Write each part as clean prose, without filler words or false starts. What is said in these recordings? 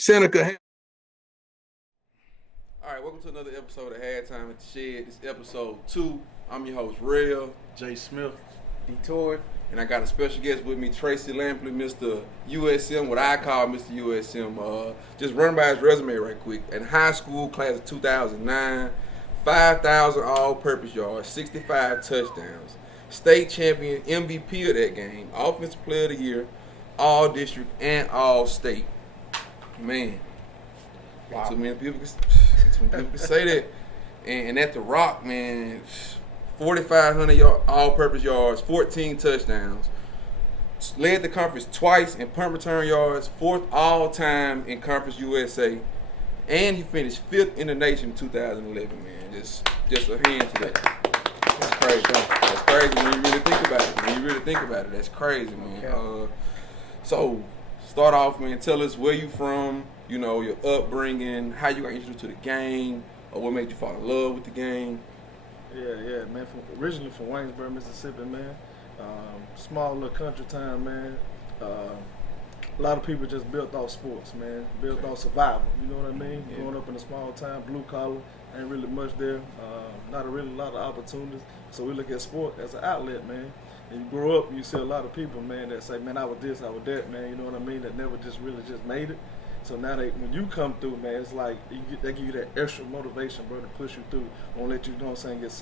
Seneca. All right, welcome to another episode of Halftime at the Shed. This is episode 2. I'm your host, Real. Jay Smith. D. Torrey. And I got a special guest with me, Tracy Lampley, Mr. USM, what I call Mr. USM. Just run by his resume right quick. In high school, class of 2009, 5,000 all-purpose yards, 65 touchdowns. State champion, MVP of that game, Offensive Player of the Year, All-District, and All-State. Man, wow. Too many people can say that. And at the Rock, man, 4,500 all-purpose yards, 14 touchdowns. Led the conference twice in punt return yards, 4th all-time in Conference USA. And he finished 5th in the nation in 2011, man. Just a hand to that. That's crazy. That's crazy when you really think about it. That's crazy, man. Okay. So, start off, man. Tell us where you from, you know, your upbringing, how you got introduced to the game, or what made you fall in love with the game. Yeah, man. Originally from Waynesburg, Mississippi, man. Small little country town, man. A lot of people just built off sports, man. Built off survival. You know what I mean? Yeah. Growing up in a small town, blue collar, ain't really much there. Not a really lot of opportunities. So we look at sport as an outlet, man. And you grow up, you see a lot of people, man, that say, man, I was this, I was that, man. You know what I mean? That never just really just made it. So now when you come through, man, it's like they give you that extra motivation, bro, to push you through. Won't let you, you know what I'm saying, get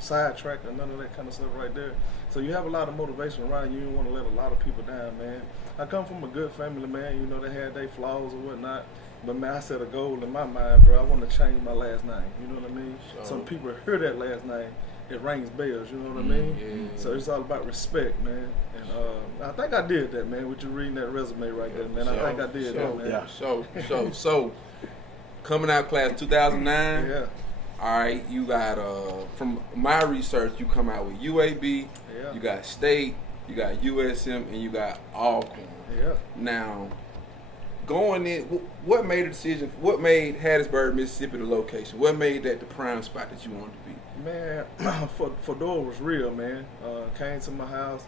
sidetracked or none of that kind of stuff right there. So you have a lot of motivation around you. You don't want to let a lot of people down, man. I come from a good family, man. You know, they had their flaws or whatnot. But, man, I set a goal in my mind, bro. I want to change my last name. You know what I mean? Some people hear that last name, it rings bells. You know what I mean? Yeah. So it's all about respect, man. And I think I did that, man. With you reading that resume right there, man. I think I did that, man. Yeah. So, coming out class 2009. Yeah. All right, you got from my research, you come out with UAB, Yeah. you got State, you got USM, and you got Alcorn. Yeah. Now, going in, what made the decision? What made Hattiesburg, Mississippi, the location? What made that the prime spot that you wanted to be? Man, Fedora was real, man. Came to my house,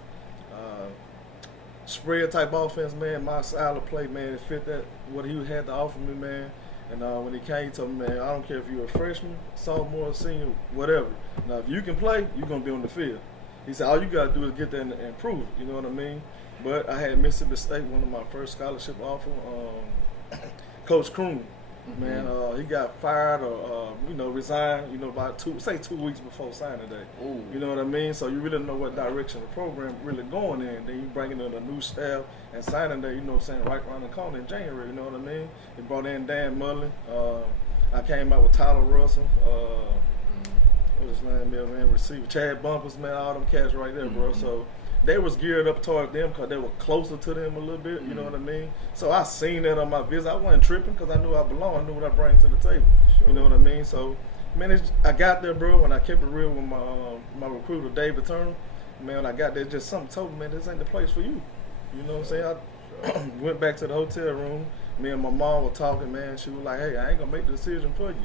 spread type offense, man. My style of play, man, it fit that what he had to offer me, man. And when he came, he told me, man, I don't care if you're a freshman, sophomore, senior, whatever. Now, if you can play, you're gonna be on the field. He said, all you gotta do is get there and improve it. You know what I mean? But I had Mississippi State, one of my first scholarship offer. Coach Kroon. Man, he got fired or resigned. You know, about 2 weeks before signing day. Ooh. You know what I mean? So you really know what direction the program really going in. Then you bringing in a new staff and signing day. You know what I'm saying? Right around the corner in January. You know what I mean? He brought in Dan Mullen. I came out with Tyler Russell. What's his name, man? Receiver Chad Bumpers, man. All them cats right there, bro. So they was geared up toward them because they were closer to them a little bit, you know what I mean? So I seen that on my visit. I wasn't tripping because I knew I belonged. I knew what I bring to the table, you know what I mean? So, man, I got there, bro, and I kept it real with my recruiter, David Turner. Man, when I got there, just something told me, man, this ain't the place for you. You know what I'm saying? I went back to the hotel room. Me and my mom were talking, man. She was like, hey, I ain't going to make the decision for you.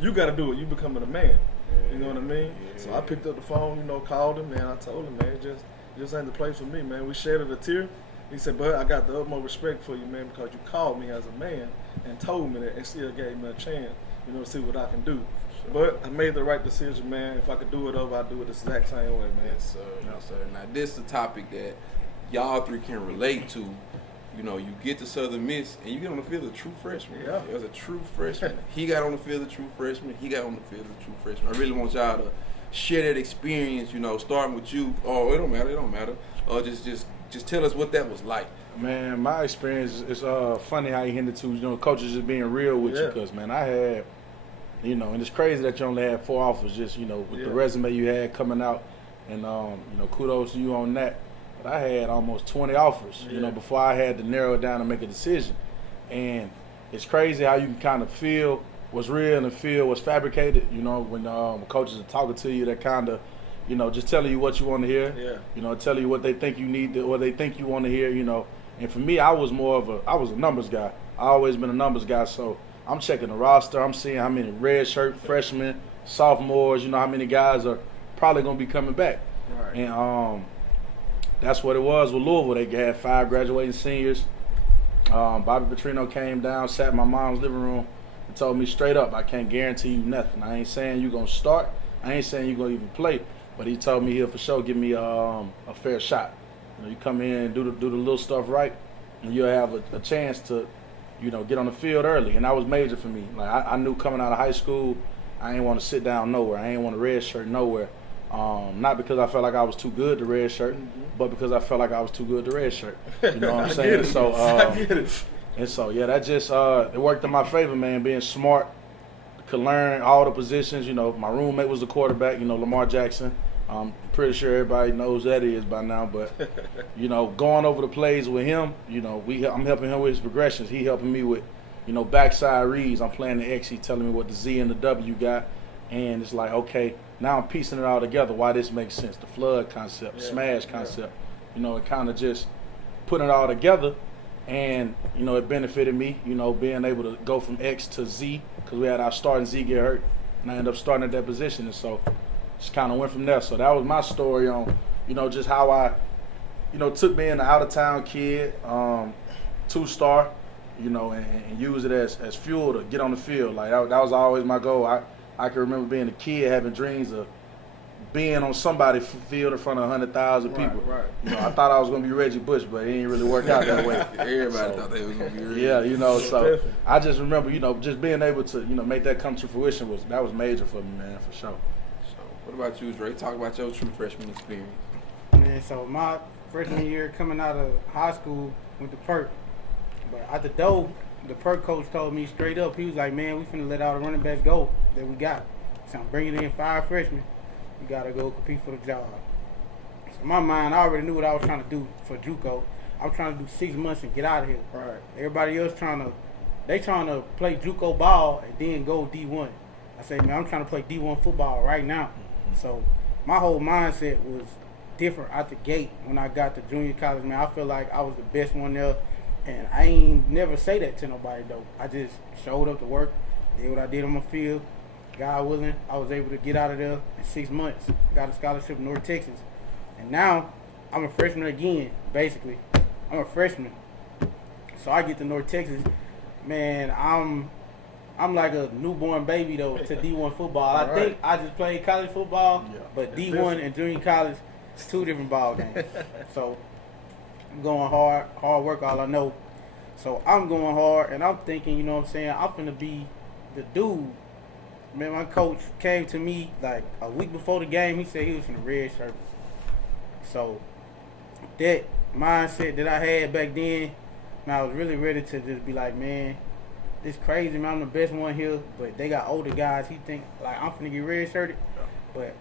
You got to do it. You becoming a man. You know what I mean? Yeah. So I picked up the phone, called him, man. I told him, man, just ain't the place for me, man. We shedded a tear. He said, but I got the utmost respect for you, man, because you called me as a man and told me that and still gave me a chance, to see what I can do. But I made the right decision, man. If I could do it over, I'd do it the exact same way, man. Yes, sir. Now, this is a topic that y'all three can relate to. You know, you get to Southern Miss, and you get on the field as a true freshman. Yeah. As a true freshman. He got on the field as a true freshman. He got on the field as a true freshman. I really want y'all to share that experience, starting with you. Oh, it don't matter. Just tell us what that was like. Man, my experience is funny how you hinted to, coaches just being real with you because, man, I had, and it's crazy that you only had 4 offers just, with the resume you had coming out. And, kudos to you on that. But I had almost 20 offers, before I had to narrow it down and make a decision. And it's crazy how you can kind of feel what's real and feel what's fabricated, when coaches are talking to you, that kind of, just telling you what you want to hear, telling you what they think you need, what they think you want to hear, And for me, I was a numbers guy. I always been a numbers guy, so I'm checking the roster. I'm seeing how many red shirt freshmen, sophomores, how many guys are probably going to be coming back. Right. And that's what it was with Louisville. They had 5 graduating seniors, Bobby Petrino came down, sat in my mom's living room, and told me straight up, I can't guarantee you nothing. I ain't saying you gonna start. I ain't saying you gonna even play. But he told me he'll for sure give me a fair shot. You come in and do the little stuff right, and you'll have a chance to, get on the field early. And that was major for me. Like I knew coming out of high school, I ain't want to sit down nowhere. I ain't want a red shirt nowhere. Not because I felt like I was too good to red shirt, but because I felt like I was too good to red shirt. You know what I'm saying? So, I get it. And so, yeah, that just it worked in my favor, man. Being smart, could learn all the positions. My roommate was the quarterback. Lamar Jackson. I'm pretty sure everybody knows who that is by now. But going over the plays with him, I'm helping him with his progressions. He helping me with, backside reads. I'm playing the X. He telling me what the Z and the W got, and it's like, okay, now I'm piecing it all together. Why this makes sense? The flood concept, smash concept. It kind of just putting it all together. And, it benefited me, being able to go from X to Z because we had our starting Z get hurt, and I ended up starting at that position. And so just kind of went from there. So that was my story on, just how I, took being an out-of-town kid, 2-star, and use it as fuel to get on the field. Like, that was always my goal. I can remember being a kid having dreams of being on somebody's field in front of 100,000 people. Right. I thought I was going to be Reggie Bush, but it didn't really work out that way. Everybody thought they was going to be Reggie. Yeah, so I just remember, just being able to, make that come to fruition was major for me, man, for sure. So, what about you, Dre? Talk about your true freshman experience. Man, so my freshman year coming out of high school with the perk, but at the door, the perk coach told me straight up, he was like, man, we finna let all the running backs go that we got. So I'm bringing in 5 freshmen. You gotta go compete for the job. So in my mind, I already knew what I was trying to do for JUCO. I was trying to do 6 months and get out of here. Right. Everybody else trying to play JUCO ball and then go D1. I said, man, I'm trying to play D1 football right now. So my whole mindset was different out the gate when I got to junior college. Man, I feel like I was the best one there, and I ain't never say that to nobody though. I just showed up to work, did what I did on my field. God willing, I was able to get out of there in 6 months. Got a scholarship in North Texas. And now, I'm a freshman again, basically. I'm a freshman. So I get to North Texas. Man, I'm like a newborn baby, though, to D1 football. I think I just played college football, but D1 and junior college, it's 2 different ball games. So I'm going hard work, all I know. So I'm going hard, and I'm thinking, I'm going to be the dude. Man, my coach came to me like a week before the game. He said he was in the red shirt. So that mindset that I had back then, man, I was really ready to just be like, man, this crazy, man. I'm the best one here, but they got older guys. He think like I'm finna get red shirted, but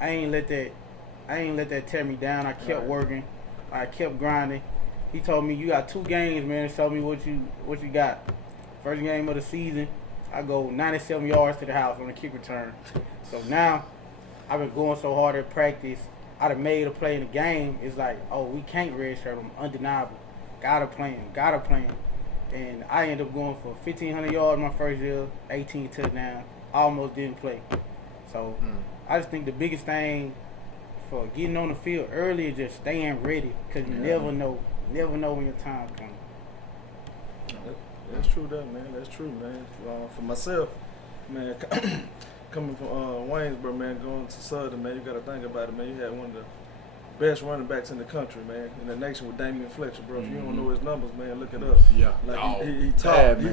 I ain't let that tear me down. I kept working. I kept grinding. He told me, you got 2 games, man. Show me what you got. First game of the season, I go 97 yards to the house on a kick return. So now, I've been going so hard at practice. I done made a play in the game. It's like, oh, we can't redshirt him. Undeniable. Gotta play him. And I ended up going for 1,500 yards my first year, 18 touchdowns. Almost didn't play. So I just think the biggest thing for getting on the field early is just staying ready, because you never know when your time comes. That's true, man. That's true, man. For myself, man, coming from Waynesboro, man, going to Southern, man, you got to think about it, man. You had one of the best running backs in the country, man, in the nation with Damian Fletcher, bro. If you don't know his numbers, man, look it up. Yeah. Like he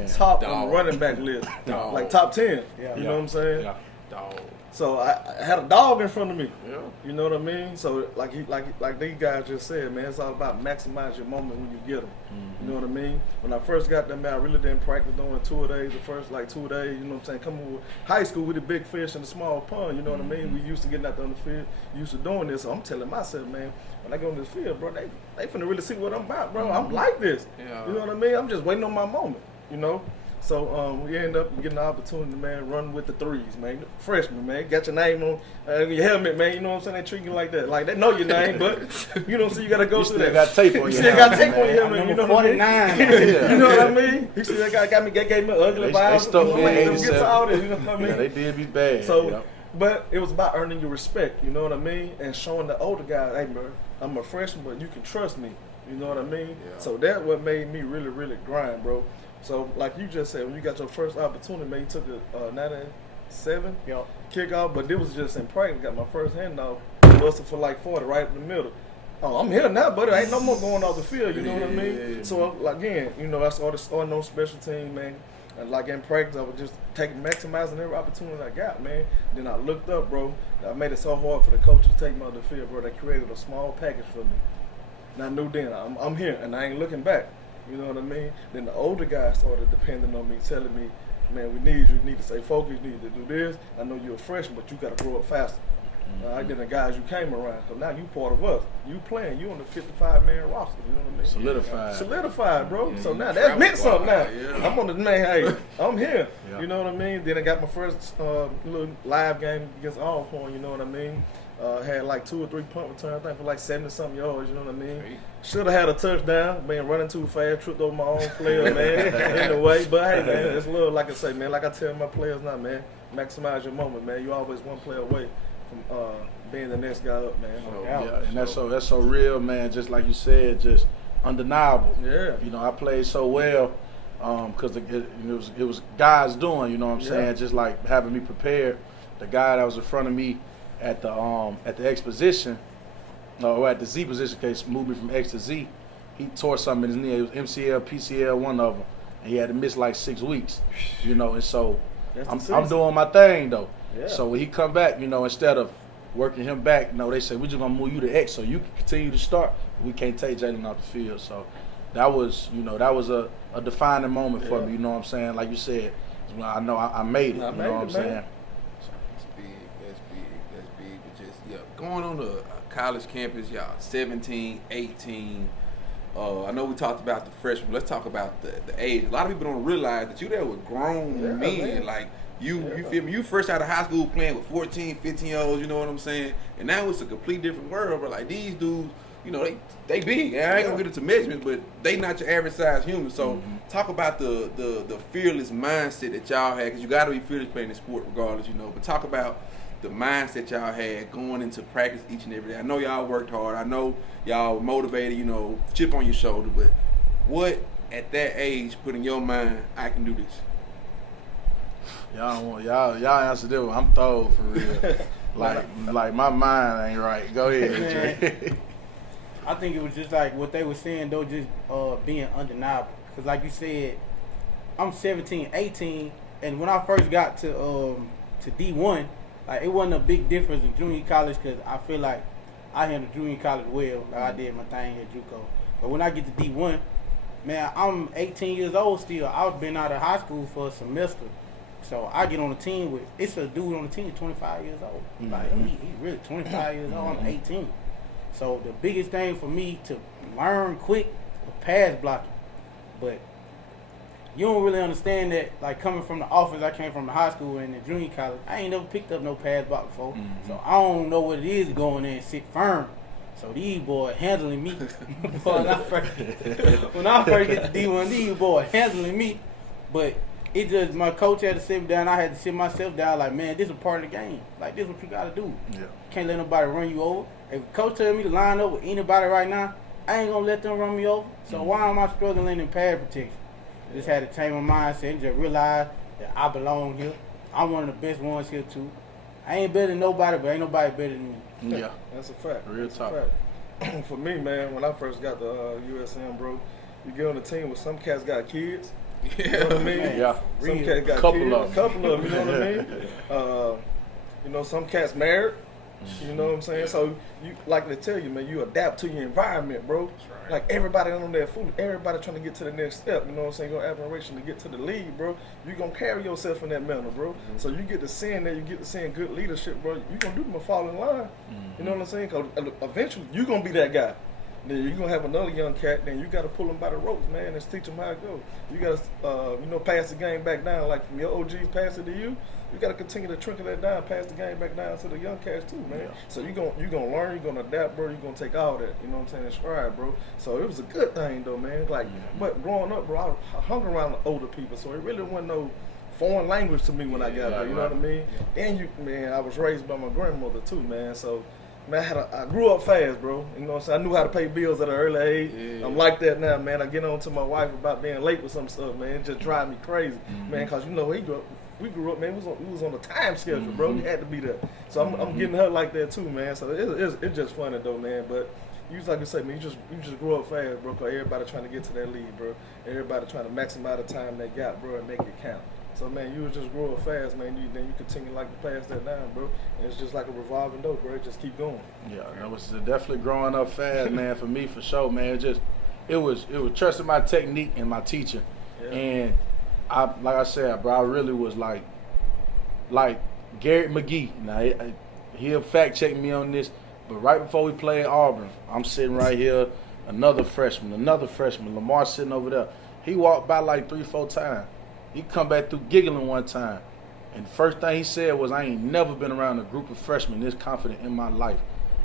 top on the running back list, like top 10. Yeah. You know what I'm saying? Yeah. Dog. So I had a dog in front of me. Yeah. You know what I mean? So like these guys just said, man, it's all about maximize your moment when you get them. You know what I mean? When I first got there, man, I really didn't practice doing 2 days. The first 2 days, you know what I'm saying? Coming with high school with the big fish and the small pond, you know what I mean? We used to getting out there on the field, used to doing this. So I'm telling myself, man, when I go on this field, bro, they finna really see what I'm about, bro. I'm like this. Yeah. You know what I mean? I'm just waiting on my moment, you know? So we end up getting the opportunity, man, run with the threes, man. Freshman, man. Got your name on your helmet, man. You know what I'm saying? They treat you like that. Like, they know your name, but you know what I'm saying? You got to go through that. You still got tape on your helmet. You still got tape on your helmet. You know what I mean? 49. You know what I mean? You see that guy gave me an ugly vibe. They stuck me in 87. You know what I mean? Yeah, they did be bad. So, but it was about earning your respect, you know what I mean? And showing the older guys, hey, man, I'm a freshman, but you can trust me. You know what I mean? Yeah. So that what made me really, really grind, bro. So like you just said, when you got your first opportunity, man, you took a 97 kickoff, but it was just in practice. Got my first handoff, busted for like 40 right in the middle. Oh, I'm here now, buddy. Ain't no more going off the field. You know what I mean? Yeah. So like, again, you know, I started on special team, man. And like in practice, I was just maximizing every opportunity I got, man. Then I looked up, bro. I made it so hard for the coach to take me on the field, bro. They created a small package for me. And I knew then I'm here, and I ain't looking back. You know what I mean? Then the older guys started depending on me, telling me, man, we need you. You need to stay focused. You need to do this. I know you're a freshman, but you got to grow up faster. Then the guys you came around, because now you part of us. You playing. You on the 55-man roster. You know what I mean? Solidified, bro. So now that meant something now. Yeah. I'm on the, man, hey, I'm here. You know what I mean? Then I got my first little live game against Alcorn, you know what I mean? Had like 2 or 3 punt returns, I think for like 70-something yards, you know what I mean? Should have had a touchdown, been running too fast, tripped over my own player, man, in the way. But hey, man, it's a little, like I say, man, like I tell my players now, man, maximize your moment, man. You always one play away from being the next guy up, man. And that's so real, man. Just like you said, just undeniable. Yeah. You know, I played so well because it was guys doing. You know what I'm saying? Just like having me prepared. The guy that was in front of me at the X position, or at the Z position, case moved me from X to Z. He tore something in his knee. It was MCL, PCL, one of them, and he had to miss like 6 weeks. You know, and so I'm doing my thing though. Yeah. So when he come back, you know, instead of working him back, they say we're just gonna move you to X so you can continue to start. We can't take Jaylen off the field. So that was a defining moment for me. You know what I'm saying? Like you said, I know I made it. You know what I'm saying? That's big. But just going on the college campus, y'all 17, 18. I know we talked about the freshmen. Let's talk about the age. A lot of people don't realize that you there with grown men. Man. Like you feel me? You first out of high school playing with 14, 15-year-olds, you know what I'm saying? And now it's a complete different world, but like these dudes, you know, they big. I ain't gonna get into measurements, but they not your average size human. So talk about the fearless mindset that y'all had, because you gotta be fearless playing the sport regardless, you know. But talk about the mindset y'all had going into practice each and every day. I know y'all worked hard. I know y'all were motivated, you know, chip on your shoulder, but what at that age put in your mind, I can do this? Y'all answer this one. I'm throwed for real. like my mind ain't right. Go ahead. I think it was just like what they were saying though, just being undeniable. Because like you said, I'm 17, 18, and when I first got to D1, like it wasn't a big difference in junior college because I feel like I handled junior college well. Like I did my thing at JUCO. But when I get to D1, man, I'm 18 years old still. I've been out of high school for a semester. So I get on the team with, it's a dude on the team 25 years old. Like he's really 25 years old, I'm 18. So the biggest thing for me to learn quick was pass blocking. But you don't really understand that, like coming from the office, I came from the high school and the junior college, I ain't never picked up no pass block before. So I don't know what it is to go in there and sit firm. So these boys handling me. When I first get to D1, these boys handling me. But it just, my coach had to sit me down. I had to sit myself down like, man, this is a part of the game. Like, this is what you got to do. Yeah. Can't let nobody run you over. If coach tell me to line up with anybody right now, I ain't going to let them run me over. So why am I struggling in pass protection? I just had to change my mindset and just realize that I belong here. I'm one of the best ones here, too. I ain't better than nobody, but ain't nobody better than me. Yeah. That's a fact. Real talk. For me, man, when I first got to USM, bro, you get on the team with some cats got kids. You know what I mean? Yeah. Some cats got couple of them, you know what I mean? You know, some cats married. You know what I'm saying? So you, like they tell you, man, you adapt to your environment, bro. Right. Like everybody on that food, everybody trying to get to the next step. You know what I'm saying? Your admiration to get to the lead, bro. You gonna carry yourself in that manner, bro. So you get to seeing that, you get to seeing good leadership, bro. You gonna do them a fall in line. You know what I'm saying? Cause eventually you gonna be that guy. Then you're going to have another young cat, then you got to pull them by the ropes, man, and teach them how it goes. You got to, pass the game back down. Like from your OGs pass it to you, you got to continue to trickle that down, pass the game back down to the young cats too, man. Yeah. So you're gonna learn, you're going to adapt, bro. You're going to take all that, you know what I'm saying, and stride, bro. So it was a good thing, though, man. Like, but growing up, bro, I hung around the older people, so it really wasn't no foreign language to me when I got there, you know what I mean? Yeah. Then I was raised by my grandmother too, man, so Man, I grew up fast, bro. You know what I'm saying? I knew how to pay bills at an early age. Yeah. I'm like that now, man. I get on to my wife about being late with some stuff, man. It just drive me crazy, man. Cause you know we grew up, man. We was on a time schedule, bro. We had to be there. So I'm getting her like that too, man. So it's just funny though, man. But you just like you say, man, you just grow up fast, bro. Cause everybody trying to get to that lead, bro. Everybody trying to maximize the time they got, bro, and make it count. So, man, you was just growing fast, man. Then you continue like to pass that down, bro. And it's just like a revolving door, bro. It just keep going. Yeah, that was definitely growing up fast, man. For me, for sure, man. It was trusting my technique and my teaching, and like I said, bro, I really was like Garrett McGee. Now he'll fact check me on this, but right before we played Auburn, I'm sitting right here, another freshman, Lamar sitting over there. He walked by like 3-4 times. He come back through giggling one time. And the first thing he said was, I ain't never been around a group of freshmen this confident in my life.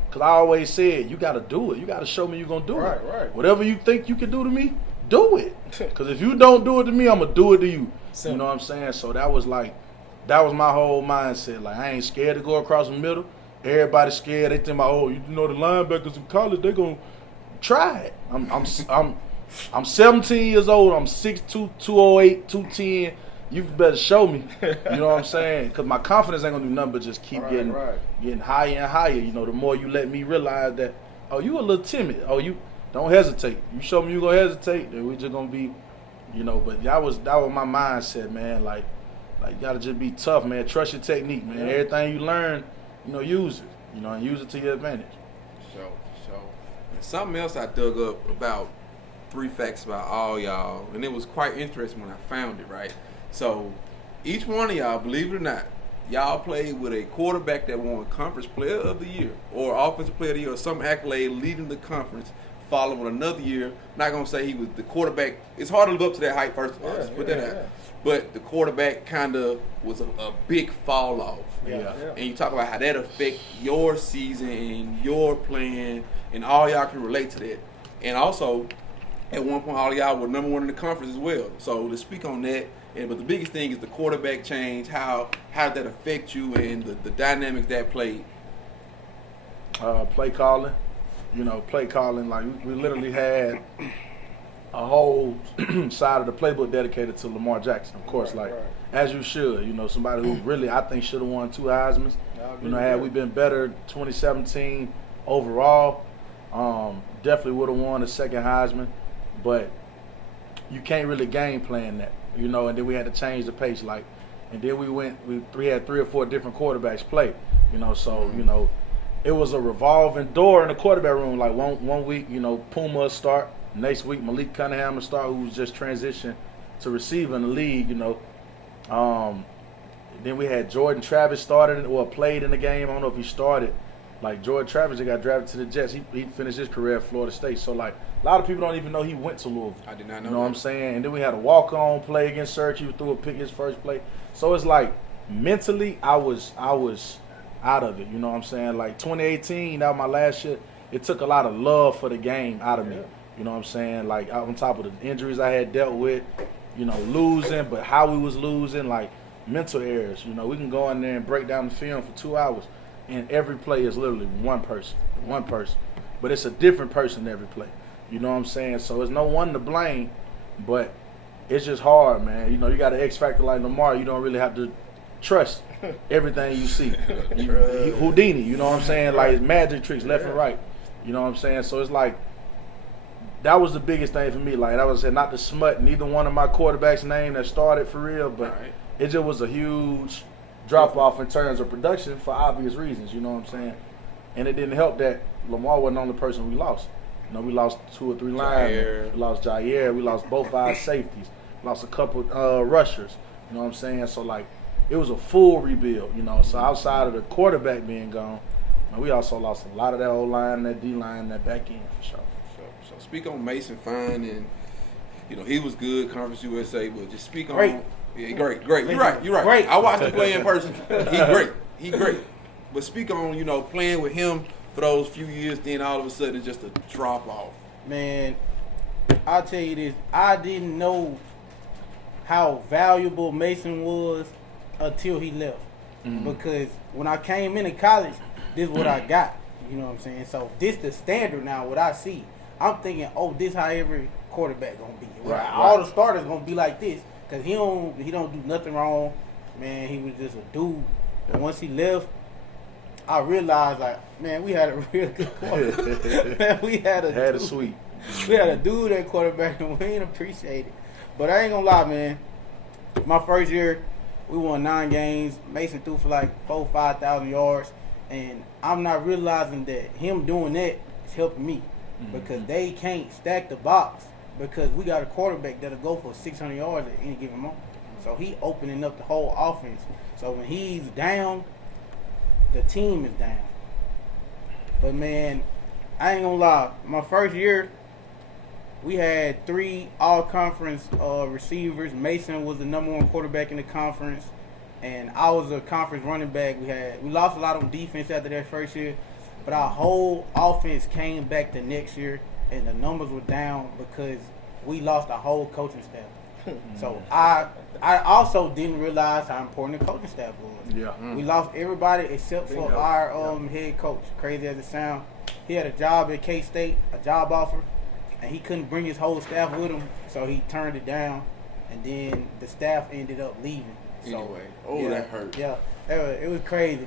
Because I always said, you got to do it. You got to show me you're going to do it. Right. Whatever you think you can do to me, do it. Because if you don't do it to me, I'm going to do it to you. Simple. You know what I'm saying? So that was my whole mindset. Like, I ain't scared to go across the middle. Everybody's scared. They think about, oh, you know the linebackers in college, they going to try it. I'm 17 years old. I'm 6'2", 208, 210. You better show me. You know what I'm saying? Because my confidence ain't going to do nothing but just keep getting higher and higher. You know, the more you let me realize that, oh, you a little timid. Oh, you don't hesitate. You show me you going to hesitate, then we just going to be, you know. But that was my mindset, man. Like you got to just be tough, man. Trust your technique, man. Everything you learn, you know, use it. You know, and use it to your advantage. So. And something else I dug up about 3 facts about all y'all, and it was quite interesting when I found it, right? So, each one of y'all, believe it or not, y'all played with a quarterback that won Conference Player of the Year or Offensive Player of the Year or some accolade leading the conference, following another year. Not going to say he was the quarterback. It's hard to live up to that height, first of all. Just put that out. But the quarterback kind of was a big fall off. Yeah. And you talk about how that affect your season and your plan, and all y'all can relate to that. And also, at one point, all y'all were number 1 in the conference as well. So to speak on that, but the biggest thing is the quarterback change. How did that affect you and the dynamics that played? Play calling. You know, play calling. Like we literally had a whole side of the playbook dedicated to Lamar Jackson. Of course, as you should. You know, somebody who really I think should have won 2 Heismans. You know, had we been better 2017 overall, definitely would have won the 2nd Heisman. But you can't really game plan that, you know. And then we had to change the pace, and then we had 3 or 4 different quarterbacks play, you know. So you know, it was a revolving door in the quarterback room. Like one week, you know, Puma start. Next week, Malik Cunningham will start, who was just transitioned to receiver in the league, you know. Then we had Jordan Travis played in the game. I don't know if he started. Like Jordan Travis, he got drafted to the Jets. He finished his career at Florida State. So like a lot of people don't even know he went to Louisville. I did not know. You know what I'm saying? And then we had a walk-on play against Syracuse, threw a pick his first play. So it's like mentally, I was out of it. You know what I'm saying? Like 2018, that was my last year. It took a lot of love for the game out of me. You know what I'm saying? Like on top of the injuries I had dealt with, you know, losing, but how we was losing, like mental errors. You know, we can go in there and break down the film for 2 hours. And every play is literally one person. But it's a different person every play. You know what I'm saying? So it's no one to blame, but it's just hard, man. You know, you got an X factor like Lamar. You don't really have to trust everything you see. Houdini, you know what I'm saying? Like it's magic tricks left and right. You know what I'm saying? So it's like, that was the biggest thing for me. Like I was saying, not to smut neither one of my quarterbacks' name that started for real, but it just was a huge drop off in terms of production for obvious reasons, you know what I'm saying? And it didn't help that Lamar wasn't the only person we lost. You know, we lost 2 or 3 linemen. We lost Jair. We lost both our safeties. Lost a couple rushers. You know what I'm saying? So like, it was a full rebuild. You know, so outside of the quarterback being gone, we also lost a lot of that O line, that D line, that back end for sure. So speak on Mason Fine, and you know he was good, Conference USA, but just speak on. Great. Yeah, great. You're right. Great. I watched him play in person. He great. But speak on, you know, playing with him for those few years, then all of a sudden it's just a drop off. Man, I'll tell you this. I didn't know how valuable Mason was until he left. Because when I came into college, this is what I got. You know what I'm saying? So this the standard now. What I see, I'm thinking, oh, this how every quarterback gonna be. Right. All the starters gonna be like this because he don't do nothing wrong. Man, he was just a dude. And once he left, I realized like, man, we had a real good quarterback. Man, we had a sweet. We had a dude at quarterback and we ain't appreciate it. But I ain't gonna lie, man. My first year, we won 9 games. Mason threw for like 5,000 yards. And I'm not realizing that him doing that is helping me because they can't stack the box because we got a quarterback that'll go for 600 yards at any given moment. So he opening up the whole offense. So when he's down, the team is down. But man, I ain't gonna lie. My first year, we had 3 all-conference receivers. Mason was the #1 quarterback in the conference. And I was a conference running back. We lost a lot on defense after that first year, but our whole offense came back the next year, and the numbers were down because we lost our whole coaching staff. So I also didn't realize how important the coaching staff was. Yeah. We lost everybody except for our head coach. Crazy as it sounds, he had a job at K-State, a job offer, and he couldn't bring his whole staff with him, so he turned it down, and then the staff ended up leaving. So, Anyway, that hurt. Yeah, it was crazy.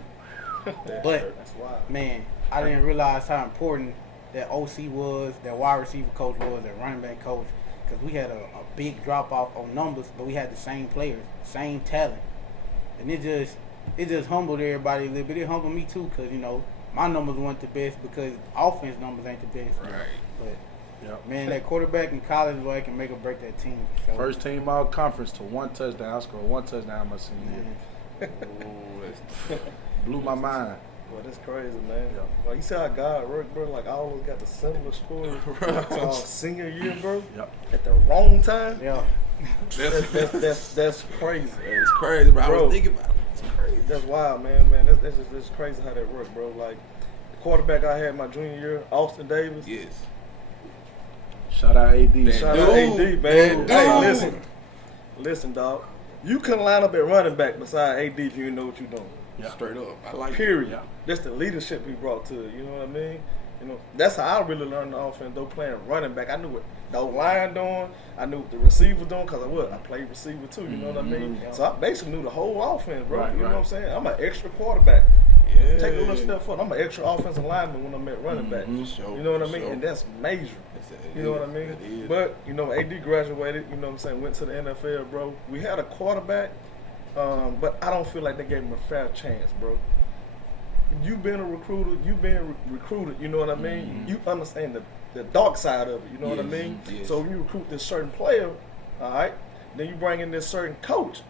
But, That's wild. man, I didn't realize how important that OC was, that wide receiver coach was, that running back coach, because we had a big drop-off on numbers, but we had the same players, same talent. And it just humbled everybody a little bit. It humbled me, too, because, you know, my numbers weren't the best because offense numbers ain't the best. Right. But, Yep. man, that quarterback in college is what can make or break that team. So, First team all conference to 1 touchdown. I scored 1 touchdown my senior year. Blew my mind. Well, that's crazy, man. Yeah. Like you see how God worked, bro. Like I always got the similar story to our senior year, bro. Yep. At the wrong time. yeah. That's crazy. It's crazy, bro. I Bro. was thinking about it. It's crazy. That's wild, man. That's crazy how that worked, bro. Like the quarterback I had my junior year, Austin Davis. Yes. Shout out AD. Shout Dude, out AD, man. dude. Hey, listen, dog. You couldn't line up at running back beside AD if you didn't know what you're doing. Yeah. Straight up. I like Period. Yeah. That's the leadership he brought to it. You know what I mean? You know, that's how I really learned the offense. Though playing running back, I knew what the line doing. I knew what the receiver doing because I played receiver too. You know what I mean? Yeah. So I basically knew the whole offense, bro. Right, you know right. what I'm saying? I'm an extra quarterback. Yeah. Take a little step forward. I'm an extra offensive lineman when I'm at running back. For sure, You know what I for mean? sure. And that's major. You know what I mean? It is. But, you know, AD graduated, you know what I'm saying, went to the NFL, bro. We had a quarterback, but I don't feel like they gave him a fair chance, bro. You've been a recruiter, recruited, you know what I mean? You understand the dark side of it, you know what I Yes, mean? yes. So when you recruit this certain player, all right, then you bring in this certain coach.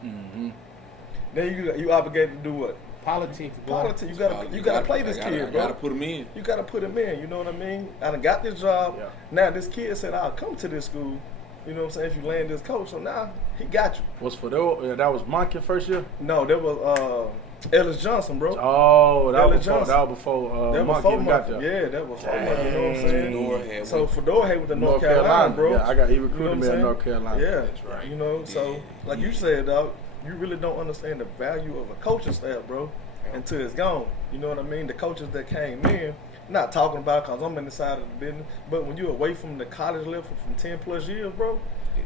Then you obligated to do what? Politics, boy. Politics. You gotta play this kid, I bro. gotta put him in. You gotta put him in, you know what I mean? I done got this job. Yeah. Now this kid said I'll come to this school. You know what I'm saying? If you land this coach, so now he got you. Was for that was Monkey first year? No, that was Ellis Johnson, bro. Oh, that Ellis was before Johnson. that was before that was Monkey before even got Monkey. there. Yeah, that was before Monkey. You know what I'm saying? Fedora had So one. Fedora had with the North Carolina, bro. Yeah, he You know recruited what I'm me at saying? North Carolina. Yeah, That's right. You know, so Yeah. like you said, dog, you really don't understand the value of a coaching staff, bro, until it's gone. You know what I mean? The coaches that came in, not talking about because I'm in the side of the business, but when you're away from the college level from 10 plus years, bro,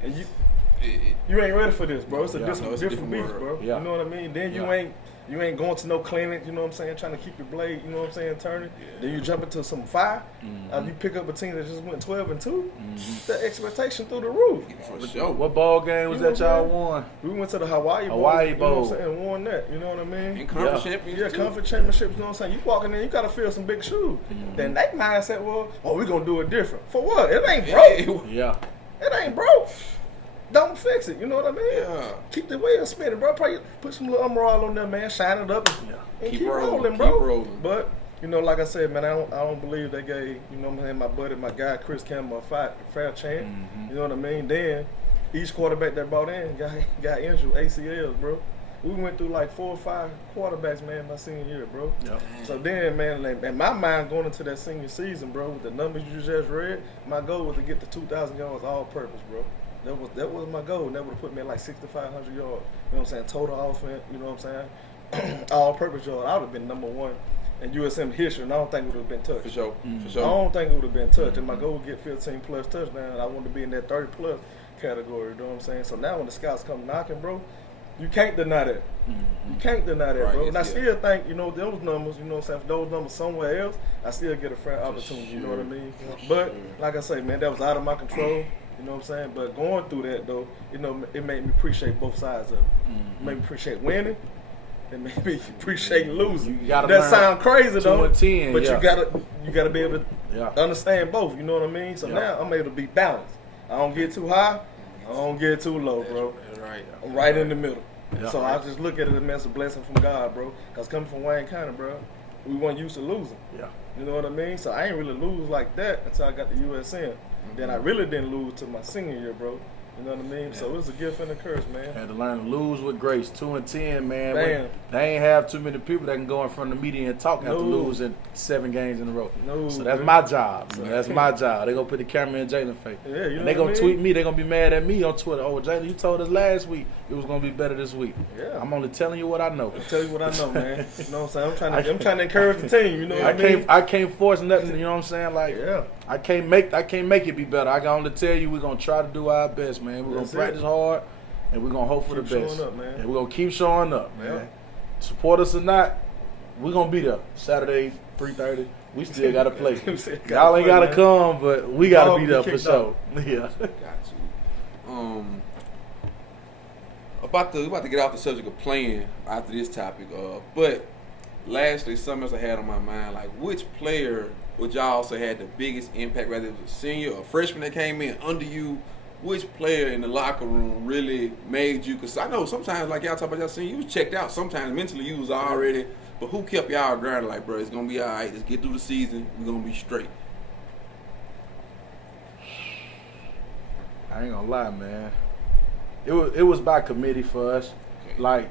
and you ain't ready for this, bro. It's a Yeah. different, No, it's a different different beast, world. bro. Yeah. You know what I mean? Then you Yeah. ain't going to no clinic, you know what I'm saying, trying to keep your blade, you know what I'm saying, turning. Then you jump into some fire. You pick up a team that just went 12-2. The expectation through the roof. For sure. What ball game was You know that y'all what won? We went to the Hawaii Bowl. Hawaii You know what Bowl. I'm saying, and won that. You know what I mean? In conference Yeah. champions. Yeah, too. conference championships, you know what I'm saying? You walking in, you gotta fill some big shoes. Then that mindset was, oh, we're gonna do it different. For what? It ain't broke. Yeah. It ain't broke. Don't fix it. You know what I mean? Yeah. Keep the wheel spinning, bro. Probably put some little Umber oil on there, man. Shine it up and Keep keep rolling, rolling, bro. keep rolling. But you know, like I said, man, I don't believe they gave, you know what I'm saying, my buddy, my guy Chris Campbell a fair chance. You know what I mean? Then each quarterback that brought in got injured, ACLs, bro. We went through like 4 or 5 quarterbacks, man, my senior year, bro. Yep. So then, man, like, in my mind going into that senior season, bro, with the numbers you just read, my goal was to get to 2,000 yards all purpose, bro. That was my goal, and that would have put me at like 6,500 yards. You know what I'm saying? Total offense, you know what I'm saying? All purpose yards. I would have been number 1 in USM history, and I don't think it would have been touched. For sure. For I sure. don't think it would have been touched. And my goal was to get 15 plus touchdowns. I wanted to be in that 30 plus category. You know what I'm saying? So now when the scouts come knocking, bro, you can't deny that. You can't deny that, Right, bro. And I yeah. still think, you know, those numbers, you know what I'm saying, for those numbers somewhere else, I still get a fair opportunity, you know what I mean? But, like I say, man, that was out of my control, you know what I'm saying? But going through that, though, you know, it made me appreciate both sides of it. It made me appreciate winning. It made me appreciate losing. You gotta That learn sound crazy, 2 though. and 10, But yeah. you gotta be able to Yeah. understand both, you know what I mean? So Yeah. now I'm able to be balanced. I don't get too high, I don't get too low, bro. That's right. I'm right in the middle. Yeah. So I just look at it as a blessing from God, bro. Because coming from Wayne County, bro, we weren't used to losing. Yeah. You know what I mean? So I ain't really lose like that until I got to USM. Then I really didn't lose till my senior year, bro. You know what I mean? So it was a gift and a curse, man. Had to learn to lose with grace. 2 and 10, man. Damn. They ain't have too many people that can go in front of the media and talk after No. losing 7 games in a row. No, So that's man. my job. So that's my job. They gonna put the camera in Jaylen's face. Yeah, you know And they what gonna I mean? tweet me. They gonna be mad at me on Twitter. Oh, Jaylen, you told us last week it was gonna be better this week. Yeah. I'm only telling you what I know. I'll tell you what I know, man. You know what I'm saying? I'm trying to encourage the team, you know what I mean? I can't force nothing. You know what I'm saying? Like, Yeah. I can't make it be better. I can only tell you we're gonna try to do our best, man. We're That's gonna practice it. hard, and we're gonna hope for Keep the best. showing up, man. And we're gonna keep showing up, man. Yeah. Support us or not, we're gonna be there Saturday 3:30. We still gotta play. We still gotta Y'all ain't play, gotta man. come, but we gotta Ball be be there for kicked sure. Yeah. Got you. About to get off the subject of playing after this topic, but lastly, something else I had on my mind, like which player would y'all say had the biggest impact, whether it was a senior or a freshman that came in under you? Which player in the locker room really made you? Because I know sometimes, like y'all talk about y'all senior, you was checked out. Sometimes mentally you was already, but who kept y'all grounded? Like, bro, it's gonna be all right. Let's get through the season. We're gonna be straight. I ain't gonna lie, man. It was by committee for us. Okay. Like,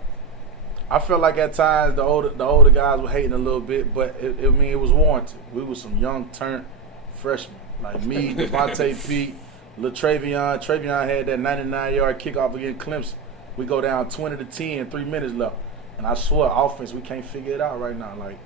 I felt like at times the older guys were hating a little bit, but it was warranted. We was some young turnt freshmen like me, Devontae Pete, LaTravion. Travion had that 99-yard kickoff against Clemson. We go down 20-10, 3 minutes left, and I swear offense we can't figure it out right now. Like,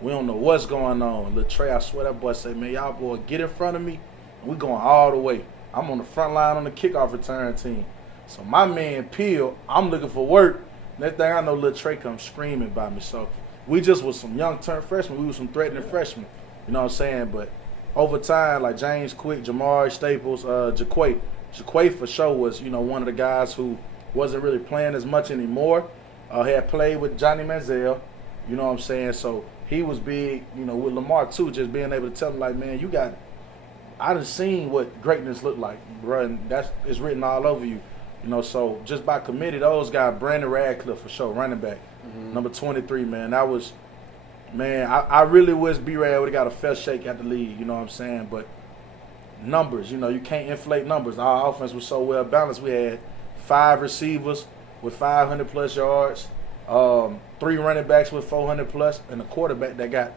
we don't know what's going on. LaTray, I swear that boy say, man, y'all boy get in front of me, and we going all the way. I'm on the front line on the kickoff return team. So my man Peel, I'm looking for work. Next thing I know, Lil Trey comes screaming by me. So we just was some young turn freshmen. We was some threatening freshmen. You know what I'm saying? But over time, like James Quick, Jamari Staples, Jaquay. Jaquay for sure was, you know, one of the guys who wasn't really playing as much anymore. Had played with Johnny Manziel. You know what I'm saying? So he was big, you know, with Lamar too, just being able to tell him like, man, I done seen what greatness looked like, bro, and it's written all over you. You know, so just by committee, those guys, Brandon Radcliffe for sure, running back, number 23, man. That was, man, I really wish B-Rad would have got a fair shake at the league, you know what I'm saying? But numbers, you know, you can't inflate numbers. Our offense was so well balanced. We had 5 receivers with 500-plus yards, 3 running backs with 400-plus, and a quarterback that got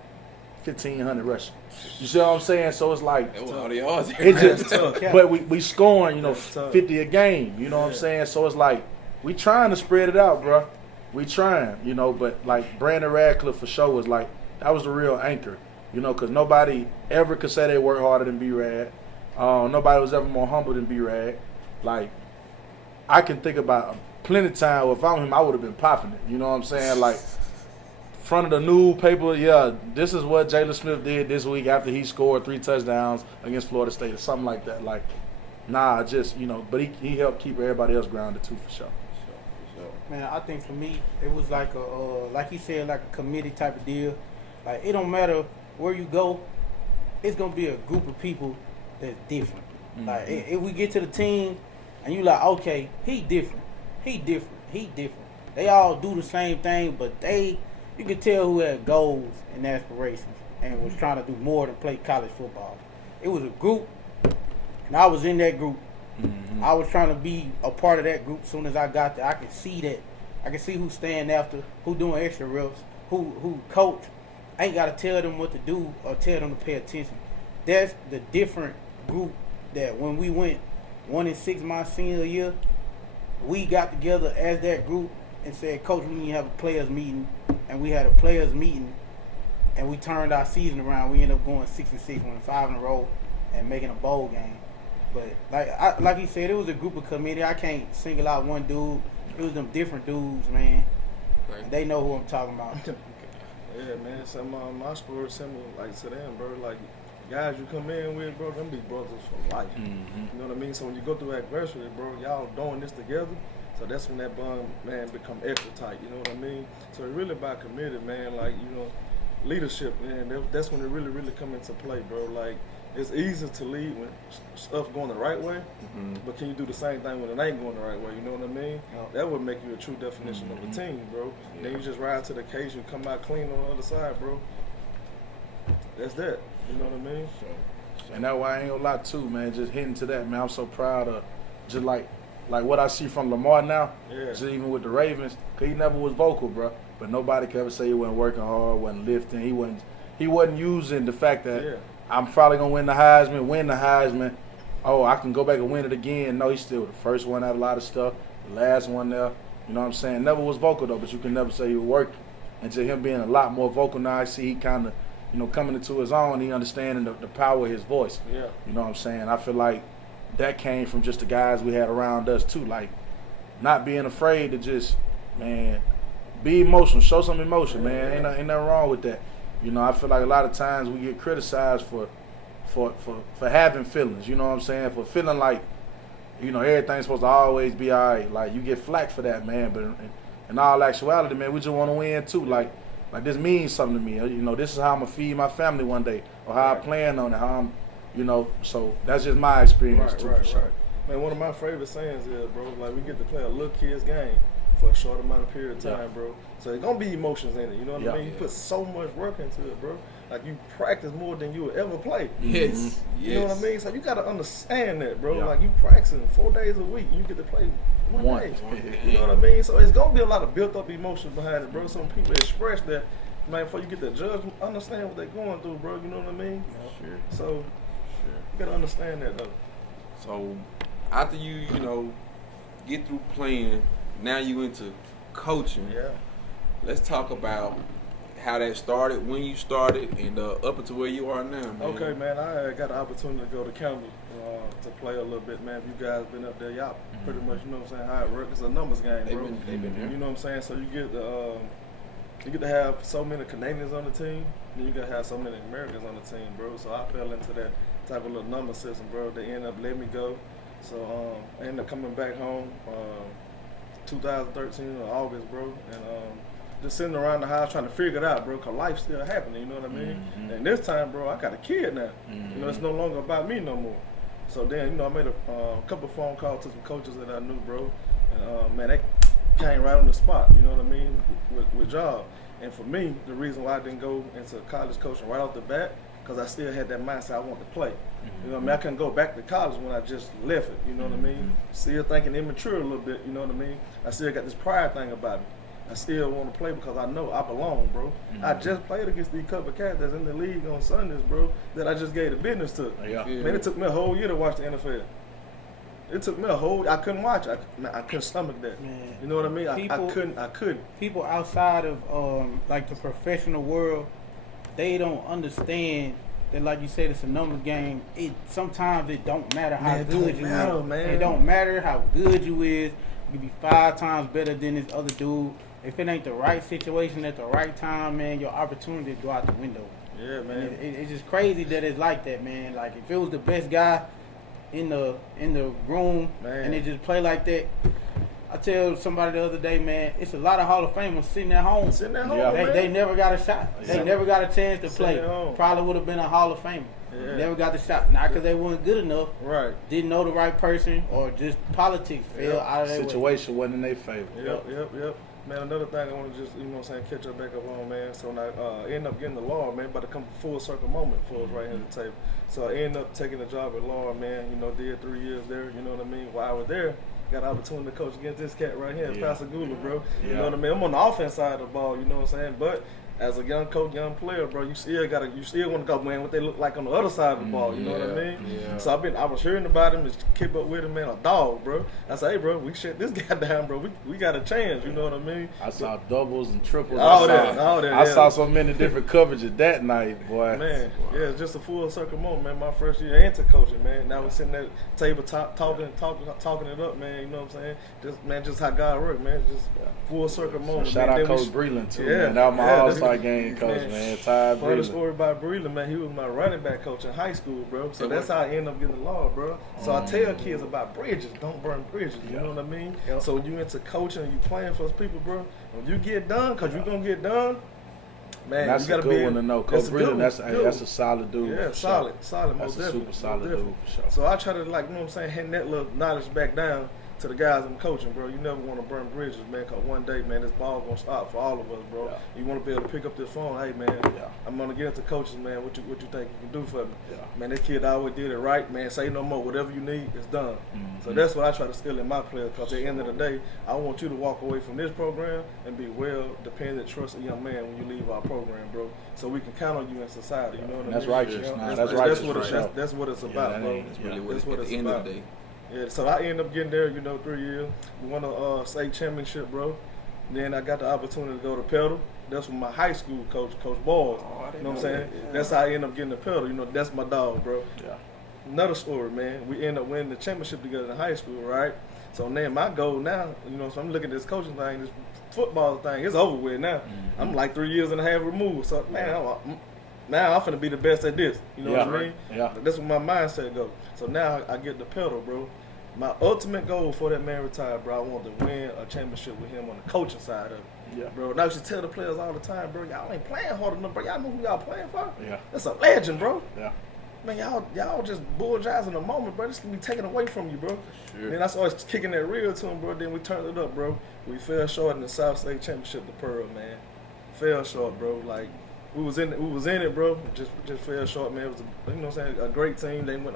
1,500 rushing. You see what I'm saying? So it's like, That was all the odds. it just, tough. but we scoring, you know, That's tough. 50 a game. You know what I'm saying? So it's like we trying to spread it out, bro. We trying, you know. But like Brandon Radcliffe for sure was like that was the real anchor, you know, because nobody ever could say they work harder than B-Rad. Nobody was ever more humble than B-Rad. Like I can think about plenty of time. If I'm him, I would have been popping it. You know what I'm saying? Like. Front of the newspaper, yeah, this is what Jaylen Smith did this week after he scored 3 touchdowns against Florida State or something like that. Like, nah, just, you know, but he helped keep everybody else grounded too for sure. Man, I think for me, it was like a, like he said, like a committee type of deal. Like, it don't matter where you go, it's going to be a group of people that's different. Like, if we get to the team and you like, okay, he different. They all do the same thing, but you can tell who had goals and aspirations and was trying to do more than play college football. It was a group, and I was in that group. I was trying to be a part of that group. As soon as I got there, I could see that. I could see who's staying after, who doing extra reps, who coach. I ain't got to tell them what to do or tell them to pay attention. That's the different group that when we went 1-6 my senior year, we got together as that group and said, Coach, we need to have a players meeting. And we had a players meeting, and we turned our season around. We ended up going 6-6, winning 5 in a row, and making a bowl game. But like he said, it was a group of committee. I can't single out one dude. It was them different dudes, man. Okay. And they know who I'm talking about. Yeah, man. Some my story similar like to them, bro. Like guys you come in with, bro, them be brothers for life. Mm-hmm. You know what I mean? So when you go through adversity, bro, y'all doing this together. So that's when that bond, man, become extra tight. You know what I mean? So it really about committed, man. Like, you know, leadership, man. That's when it really, really come into play, bro. Like, it's easy to lead when stuff going the right way, but can you do the same thing when it ain't going the right way? You know what I mean? That would make you a true definition of a team, bro. Yeah. Then you just ride to the case, you come out clean on the other side, bro. That's that. You know what I mean? And that's why I ain't gonna lie too, man. Just hitting to that, man. I'm so proud of just like what I see from Lamar now. Yeah. Just even with the Ravens, cause he never was vocal, bro. But nobody could ever say he wasn't working hard, wasn't lifting. He wasn't using the fact that I'm probably gonna win the Heisman. Oh, I can go back and win it again. No, he's still the first one out of a lot of stuff. The last one there. You know what I'm saying? Never was vocal though, but you can never say he was working. And to him being a lot more vocal now, I see he kind of, you know, coming into his own. He understanding the power of his voice. Yeah. You know what I'm saying? I feel like that came from just the guys we had around us too. Like not being afraid to just, man, be emotional, show some emotion, man. Ain't nothing wrong with that. You know, I feel like a lot of times we get criticized for having feelings. You know what I'm saying? For feeling like, you know, everything's supposed to always be all right. Like you get flack for that, man. But in all actuality, man, we just want to win too. Like this means something to me. You know, this is how I'm gonna feed my family one day, or how I plan on it. How I'm, you know. So that's just my experience too. For sure. Man, one of my favorite sayings is, bro, like we get to play a little kid's game for a short amount of period of time, bro. So there's gonna be emotions in it. You know what I mean? You put so much work into it, bro. Like you practice more than you would ever play. Yes. You know what I mean? So you gotta understand that, bro. Like you practicing 4 days a week, you get to play one day. You know what I mean? So it's gonna be a lot of built up emotions behind it, bro. Some people express that, man, before you get the judge, understand what they're going through, bro. You know what I mean? Sure. So you gotta understand that though. So after you know, get through playing, now you into coaching. Yeah. Let's talk about how that started, when you started, and up until where you are now, man. Okay, man. I got the opportunity to go to Canada to play a little bit, man. You guys been up there, y'all pretty much, you know what I'm saying, how it works. It's a numbers game, bro. They've been here. You know what I'm saying? So you get to have so many Canadians on the team, then you got to have so many Americans on the team, bro. So I fell into that type of little number system, bro. They ended up letting me go. So I ended up coming back home 2013 in August, bro, and just sitting around the house trying to figure it out, bro, because life's still happening, you know what I mean? And this time, bro, I got a kid now. You know, it's no longer about me no more. So then, you know, I made a couple phone calls to some coaches that I knew, bro, and man, they came right on the spot, you know what I mean, with job. And for me, the reason why I didn't go into college coaching right off the bat, because I still had that mindset I wanted to play. You know what I mean? I couldn't go back to college when I just left it, you know what I mean? Still thinking immature a little bit, you know what I mean? I still got this pride thing about me. I still want to play because I know I belong, bro. I just played against these couple cats that's in the league on Sundays, bro, that I just gave the business to. Man, it took me a whole year to watch the NFL. It took me I couldn't watch. I couldn't stomach that. Man, you know what I mean? I couldn't. People outside of like the professional world, they don't understand that, like you said, it's a numbers game. Sometimes it don't matter how good you is. Man. It don't matter how good you is. You can be 5 times better than this other dude. If it ain't the right situation at the right time, man, your opportunity to go out the window. Yeah, man. It's just crazy that it's like that, man. Like if it was the best guy in the room, man, and they just play like that. I tell somebody the other day, man, it's a lot of Hall of Famers sitting at home. They never got a shot. They never got a chance to play. Probably would have been a Hall of Famer. Yeah. Never got the shot. Not because they weren't good enough. Right. Didn't know the right person, or just politics fell out of their situation wasn't in their favor. Yep. Man, another thing I want to just, you know what I'm saying, catch up back up on, man. So when I end up getting the law, man, about to come full circle moment for us right here at the table. So I ended up taking the job at law, man. You know, did 3 years there. You know what I mean? While I was there, got an opportunity to coach against this cat right here, Pastor Gula, bro. You know what I mean? I'm on the offense side of the ball. You know what I'm saying? But as a young coach, young player, bro, you still want to go, man, what they look like on the other side of the ball. You know what I mean? Yeah. So I was hearing about him, just keep up with him, man, a dog, bro. I said, hey, bro, we shut this guy down, bro. We got to change. You know what I mean? I saw doubles and triples. All that. I saw so many different coverages that night, boy. Man, yeah, it's just a full circle moment, man. My first year into coaching, man. Now we're sitting at the table talking it up, man. You know what I'm saying? Just how God works, man. Just full circle moment. Shout out Coach Breland too, man. That was my All-Star game coach, man. Ty Breland. Funny story about Breland, man. He was my running back coach in high school, bro. So that's how I ended up getting the law, bro. So I tell kids about bridges. Don't burn bridges. You know what I mean? Yep. So when you into coaching and you playing for those people, bro, when you get done, because you're going to get done, man, that's you gotta a good one to know. Coach Breland, that's a solid dude. Yeah, solid, most that's definitely. a super solid dude for sure. So I try to, like, you know what I'm saying, hand that little knowledge back down to the guys I'm coaching, bro. You never want to burn bridges, man, because one day, man, this ball going to stop for all of us, bro. You want to be able to pick up this phone, hey, man, I'm going to get into coaches, man. What you think you can do for me? Man, this kid always did it right, man. Say no more. Whatever you need, it's done. So that's what I try to instill in my players, because at the end of the day, I want you to walk away from this program and be well dependent, trusted young man when you leave our program, bro. So we can count on you in society. You know what I mean? That's righteous. You know? That's righteous. That's what it's about, bro. That's really That's what it's at the end of the day. Yeah, so I ended up getting there, 3 years. We won a state championship, bro. Then I got the opportunity to go to Pedal. That's with my high school coach, Coach Boyd. You know what I'm saying? Yeah. That's how I ended up getting to Pedal. That's my dog, bro. Yeah. Another story, man. We ended up winning the championship together in high school, right? So now my goal now, so I'm looking at this coaching thing, this football thing, it's over with now. I'm like 3 years and a half removed. So, man, now I'm finna be the best at this. You know what I mean? Yeah. That's where my mindset goes. So now I get the Pedal, bro. My ultimate goal before that man retired, bro, I wanted to win a championship with him on the coaching side of it. Yeah. Bro, and I used to tell the players all the time, bro, y'all ain't playing hard enough, bro. Y'all know who y'all playing for? Yeah. That's a legend, bro. Yeah. Man, y'all just bulljies in the moment, bro. This can be taken away from you, bro. Sure. Then I started kicking that real to him, bro. Then we turned it up, bro. We fell short in the South State Championship, the Pearl, man. Fell short, bro. Like, we was in it, bro. Just fell short, man. It was a great team. They went.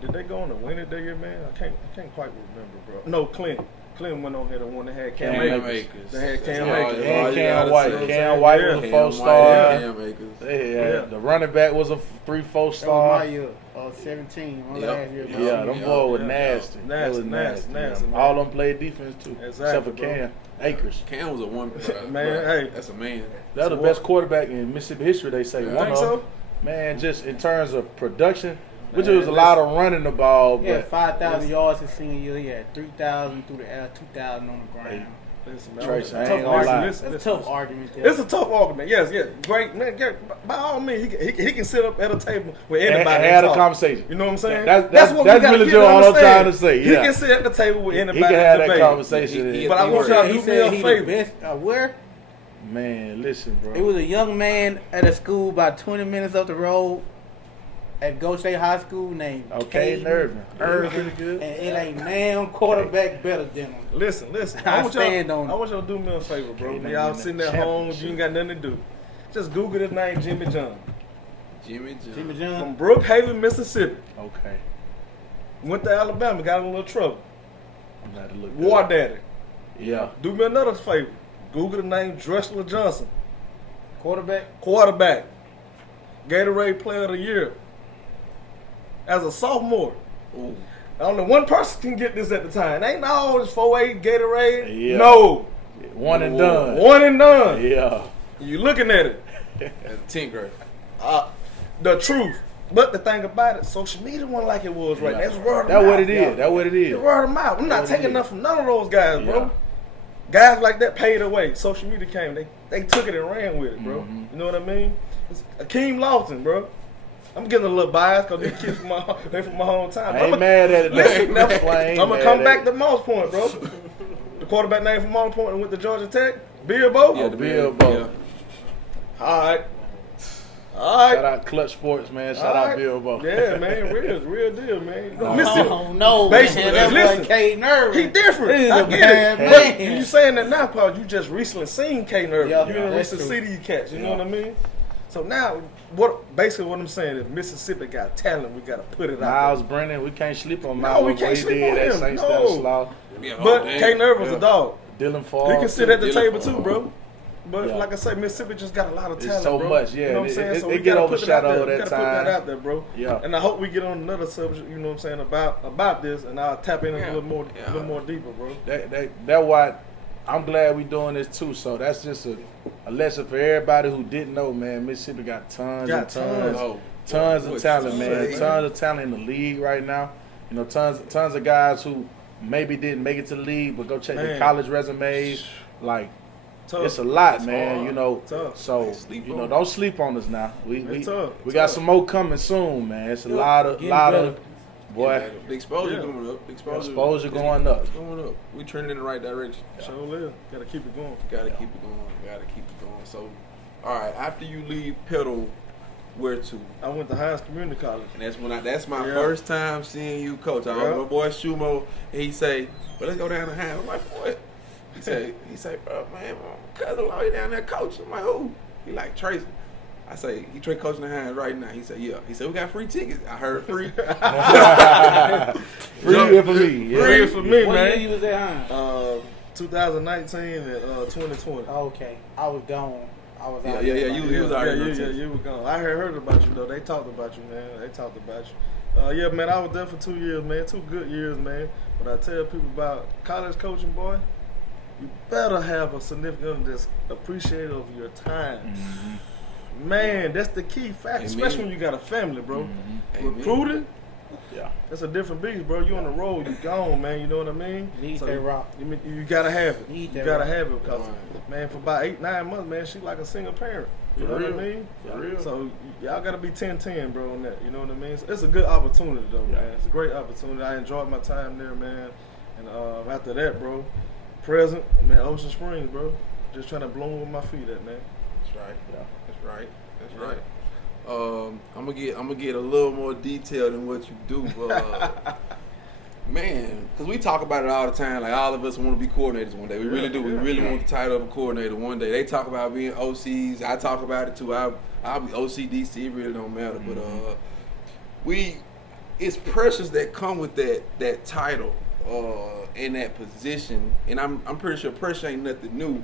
Did they go on to win it that year, man? I can't quite remember, bro. No, Clinton went on here and won. They had Cam Akers. They had Cam Akers. And Cam White. Cam White was a 4-star. Cam Akers. The running back was a 3-4 star. That was my year, 17. Last year. Yeah, them boys were nasty. Nasty. All of them played defense too, except for Cam Akers. Cam was a one. Man, hey, that's a man. They're the best quarterback in Mississippi history. They say one of them. Man, just in terms of production. Which was a lot of running the ball. He had 5,000 yards his senior year. He had 3,000 through the air, 2,000 on the ground. Listen, Tracy, I ain't gonna lie. It's a tough argument. It's a tough argument. Yes. Great man. By all means, he can sit up at a table with anybody and have a conversation. You know what I'm saying? That's what we really all I'm trying to say. He can sit at the table with anybody. He can have that conversation. But I want y'all to do me a favor. Where? Man, listen, bro. It was a young man at a school about 20 minutes up the road at Gulf State High School named Irvin. And it ain't man quarterback better than him. Listen. I want y'all to do me a favor, bro. Y'all sitting at home, you ain't got nothing to do. Just Google his name, Jimmy John. Jimmy John. From Brookhaven, Mississippi. Okay. Went to Alabama, got in a little trouble. I'm glad to look War Daddy. Yeah. Do me another favor. Google the name Drexler Johnson. Quarterback. Gatorade Player of the Year. As a sophomore. Ooh. Only one person can get this at the time. Ain't all this 4A Gatorade. Yeah. No. One and done. Yeah. You looking at it. As a 10th grade. The truth. But the thing about it, social media wasn't like it was right now. That's word of mouth. That's what it is. That's what it is. It's word of mouth. I'm not taking enough from none of those guys, bro. Guys like that paid away. Social media came. They took it and ran with it, bro. You know what I mean? It's Akeem Lawson, bro. I'm getting a little biased because these kids from my hometown. I ain't mad at it. Listen, I'm going to come back to Moss Point, bro. The quarterback name from Moss Point and went to Georgia Tech, Bilbo. Yeah, the Bilbo. Yeah. All right. Shout out Clutch Sports, man. Shout out Bilbo. Yeah, man. Real deal, man. No, basically, man. Listen, K Nerve. He different. I get it. But you saying that now, Paul, you just recently seen K Nerve. You in a recent city you catch. You know what I mean? So now, what I'm saying is Mississippi got talent. We got to put it out. Miles Brennan, we can't sleep on Miles. No, we can't sleep on him. No. But K Nerve was a dog. Dylan Favre. He can sit at the table too, bro. But Yeah. like I say, Mississippi just got a lot of It's talent, so bro. much, yeah. You know what I'm saying? So we it get gotta put it out there. overshadowed We at gotta put that times. out there, bro. Yeah. And I hope we get on another subject, you know what I'm saying, about this, and I'll tap in a little more deeper, bro. That why I'm glad we doing this too. So that's just a lesson for everybody who didn't know, man. Mississippi got tons of talent, man. Tons of talent in the league right now. You know, tons of guys who maybe didn't make it to the league, but go check their college resumes. Like, it's a lot, man. You know, so don't sleep on us now. We got some more coming soon, man. It's a lot of. Boy, the exposure going up. The exposure going up. It's going up. We trending in the right direction. Sure is. Gotta keep it going. Gotta keep it going. So, all right. After you leave Petal, where to? I went to Haynes Community College. And that's my first time seeing you coach. I remember my boy Shumo, and he say, "But let's go down to Haynes." I'm like, "What?" He say, "Bro, man, my cousin-in-law, he down there coaching." I'm like, "Who?" He like, "Tracy." I say, he Trey coaching the Haynes right now. He said, "Yeah." He said, "We got free tickets." I heard free. Free for me. Yeah. Free for me, What man. year you was at Haynes? 2019 and 2020. Okay, I was gone. I was out. Yeah. You was already you were gone. I heard about you though. They talked about you, man. They talked about you. Yeah, man. I was there for 2 years, man. 2 good years, man. But I tell people about college coaching, boy. You better have a significant that's appreciative of your time. Mm-hmm. Man, that's the key fact, especially when you got a family, bro. Mm-hmm. Recruiting, yeah, that's a different beast, bro. You on the road, you gone, man. You know what I mean? Need that rock. You gotta have it. Need You that gotta rock. have it because, man, for about 8-9 months, man, she like a single parent. You know what I mean? For real. So y'all gotta be 10-10, bro, on that. You know what I mean? So it's a good opportunity, though, man. It's a great opportunity. I enjoyed my time there, man. And after that, bro, present, man, Ocean Springs, bro. Just trying to bloom with my feet at, man. That's right. Yeah. That's right. I'm gonna get a little more detailed than what you do, man. Because we talk about it all the time. Like all of us want to be coordinators one day. We really do. We really want the title of a coordinator one day. They talk about being OCs. I talk about it too. I'll be OC, DC. It really don't matter. But it's pressures that come with that title in that position. And I'm pretty sure pressure ain't nothing new,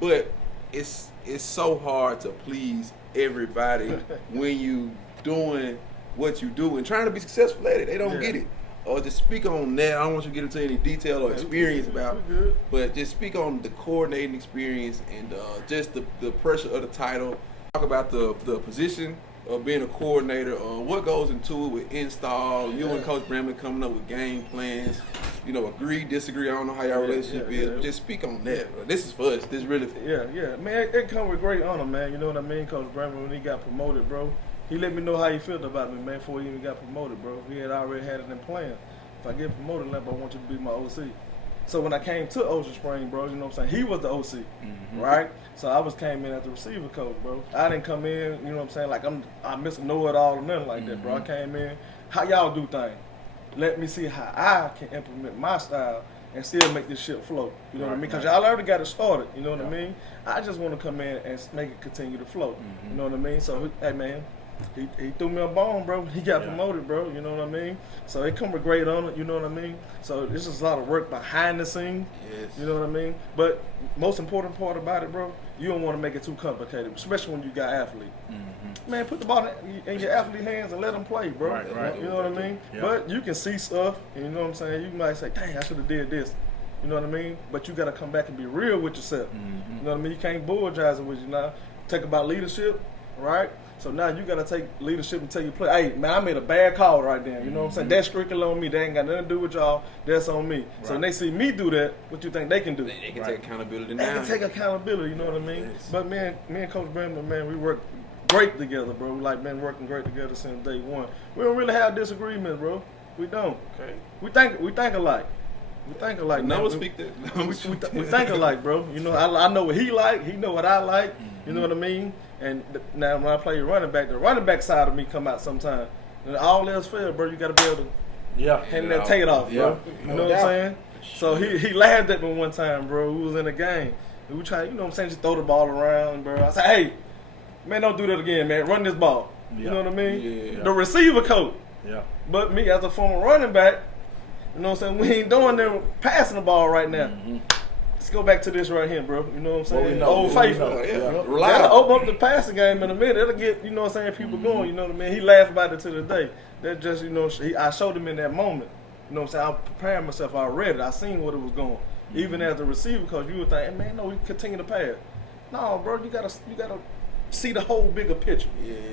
but it's so hard to please everybody when you doing what you do and trying to be successful at it. They don't get it. Or just speak on that. I don't want you to get into any detail or experience about it, but just speak on the coordinating experience and just the pressure of the title. Talk about the position of being a coordinator, what goes into it with install, you and Coach Bramlett coming up with game plans, agree, disagree, I don't know how your relationship is, but just speak on that. This is for us. This really Yeah. Man, it come with great honor, man. You know what I mean? Coach Bramlett, when he got promoted, bro, he let me know how he felt about me, man, before he even got promoted, bro. He had already had it in plan. If I get promoted, Lamp, I want you to be my OC. So when I came to Ocean Springs, bro, you know what I'm saying? He was the OC, right? So I came in as the receiver coach, bro. I didn't come in, you know what I'm saying? Like I Mr. Know-It-All or nothing like that, bro. I came in, how y'all do things? Let me see how I can implement my style and still make this shit flow. You know what I mean? Because y'all already got it started, you know what I mean? I just want to come in and make it continue to flow. You know what I mean? So, hey, man. He threw me a bone, bro. He got promoted, bro. You know what I mean? So it come with great honor. You know what I mean? So this is a lot of work behind the scenes. Yes. You know what I mean? But most important part about it, bro, you don't want to make it too complicated, especially when you got athletes. Man, put the ball in your athlete hands and let them play, bro. Right. You know what I mean? Yeah. But you can see stuff, and you know what I'm saying? You might say, dang, I should have did this. You know what I mean? But you got to come back and be real with yourself. You know what I mean? You can't bulljize it with you now. Talk about leadership, right? So now you got to take leadership and tell your player, hey, man, I made a bad call right there. You know what I'm saying? That's strictly on me. They ain't got nothing to do with y'all. That's on me. So when they see me do that, what you think they can do? They can take accountability They now. can take accountability, you know what I mean? Yes. But me and Coach Bramlett, man, we work great together, bro. We like been working great together since day one. We don't really have disagreements, bro. We don't. Okay. We think alike. We think alike. Never man. speak that. We think alike, bro. You know, I know what he like. He know what I like. You know what I mean? And now when I play running back, the running back side of me come out sometime. And all else fail, bro. You got to be able to hand that take it off, bro. You know what I'm saying? So he laughed at me one time, bro. We was in a game. And we tried, you know what I'm saying, just throw the ball around, bro. I said, hey, man, don't do that again, man. Run this ball. You know what I mean? Yeah. The receiver coach. Yeah. But me as a former running back, you know what I'm saying, we ain't doing them passing the ball right now. let's go back to this right here, bro. You know what I'm saying? Well, we know, Old we faithful. know, yeah. That'll Reliable. open up the passing game in a minute. It'll get, you know what I'm saying, people going. You know what I mean? He laughed about it to this day. That just, you know, I showed him in that moment. You know what I'm saying? I'm preparing myself. I read it. I seen what it was going. Even as a receiver, because you would think, hey, man, no, we continue to pass. No, bro, you gotta see the whole bigger picture.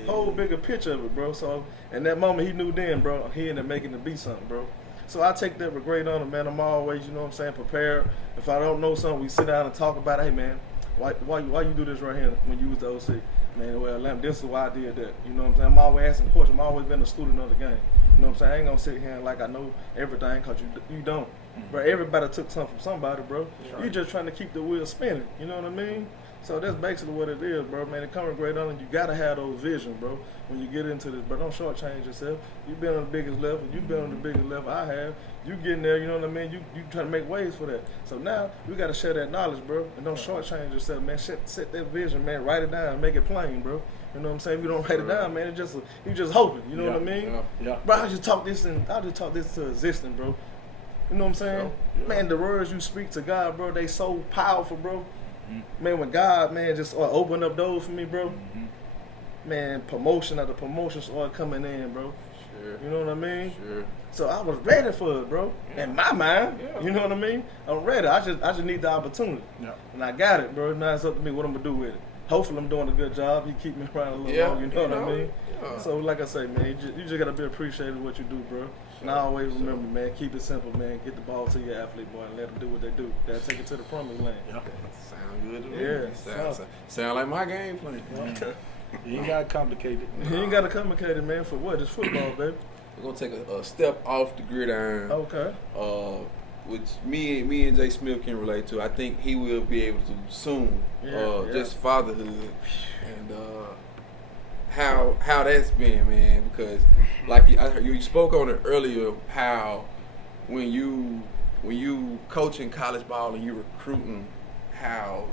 Whole bigger picture of it, bro. So in that moment, he knew then, bro, he ended up making it be something, bro. So I take that with great honor, man. I'm always, you know what I'm saying, prepared. If I don't know something, we sit down and talk about it. Hey, man, why you do this right here when you was the OC? Man, well, this is why I did that. You know what I'm saying? I'm always asking questions. I'm always been a student of the game. You know what I'm saying? I ain't gonna sit here and like I know everything, because you don't. Bro, everybody took something from somebody, bro. Right. You just trying to keep the wheel spinning. You know what I mean? So that's basically what it is, bro. Man, it comes with great honor. You gotta have those visions, bro. When you get into this, but don't shortchange yourself. You've been on the biggest level. You've been on the biggest level I have. You getting there, you know what I mean? You trying to make waves for that. So now we gotta share that knowledge, bro. And don't shortchange yourself, man. Set that vision, man. Write it down, make it plain, bro. You know what I'm saying? If you don't write it down, man, you just hoping. You know what I mean? Yeah. Bro, I just talk this to existence, bro. You know what I'm saying? Yeah. Man, the words you speak to God, bro, they so powerful, bro. Man, when God, man, just open up doors for me, bro. Man, promotion after promotion started coming in, bro. Sure. You know what I mean? Sure. So I was ready for it, bro. In my mind, you know what I mean? I'm ready. I just need the opportunity. Yeah. And I got it, bro. Now it's up to me what I'm gonna do with it. Hopefully I'm doing a good job. He keep me around a little longer, you know what I mean? Yeah. So like I say, man, you just gotta be appreciative of what you do, bro. And I always remember, man, keep it simple, man. Get the ball to your athlete, boy, and let them do what they do. They'll take it to the promised land. Yeah. Sound good to me. Yeah. Sound like my game plan. You ain't got to complicate it. You ain't got to complicate it, man. For what? It's football, baby. We're going to take a step off the gridiron. Okay. Which me and Jay Smith can relate to. I think he will be able to soon. Just fatherhood. And how that's been, man, because like you spoke on it earlier, how when you coaching college ball and you recruiting, how